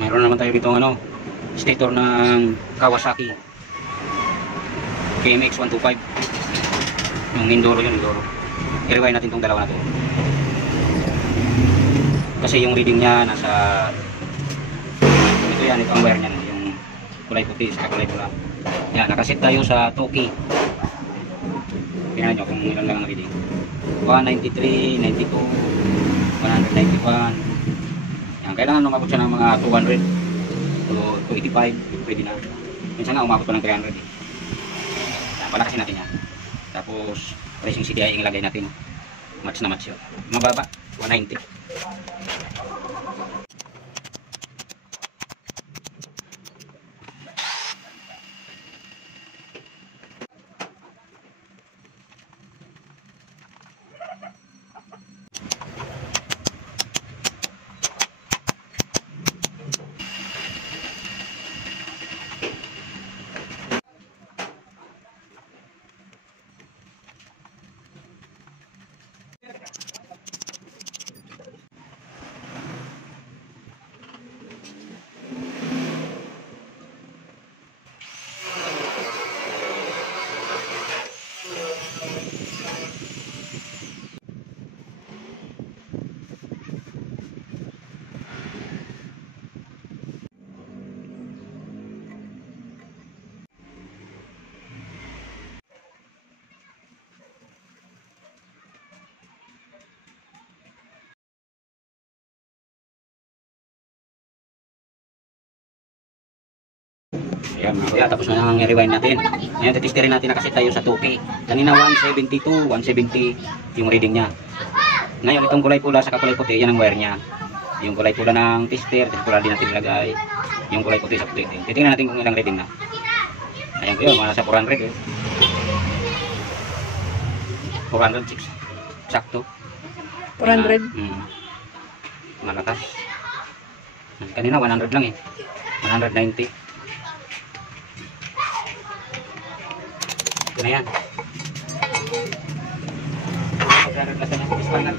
Mayroon naman tayo dito ano, stator ng Kawasaki KMX 125. Yung Mindoro yun, Mindoro. I-rewind natin tong dalawa na to. Kasi yung reading niya nasa ito yan, ito ang wire niya, yung kulay puti sa kulay pula. Yan, nakaset tayo sa 2K. Tingnan nyo kung ilan lang ang reading. 193, 92, 191. Yan, kailangan umabot siya ng mga 200 to 285, pwede na. Minsan nga umabot pa ng 300 eh. Yan, palakasin natin yan. Tapos pressing CDI ilagay natin. Match na match yun. Mababa, 190. Ayan mga kuya, tapos na nang i-rewind natin. Ngayon titisterin natin na kasi tayo sa 2K. Kanina 172, 170 yung reading niya. Ngayon itong kulay pula sa kulay puti, yan ang wire niya. Yung kulay pula ng tester, pula din natin ilagay. Yung kulay puti sa puti. Titingnan natin kung ilang reading na. Ayan kuya, mga nasa 400 eh. 406. Sakto. 400? Malakas. Kanina 100 lang eh. 190. Ito na yan. 400 plus na yan.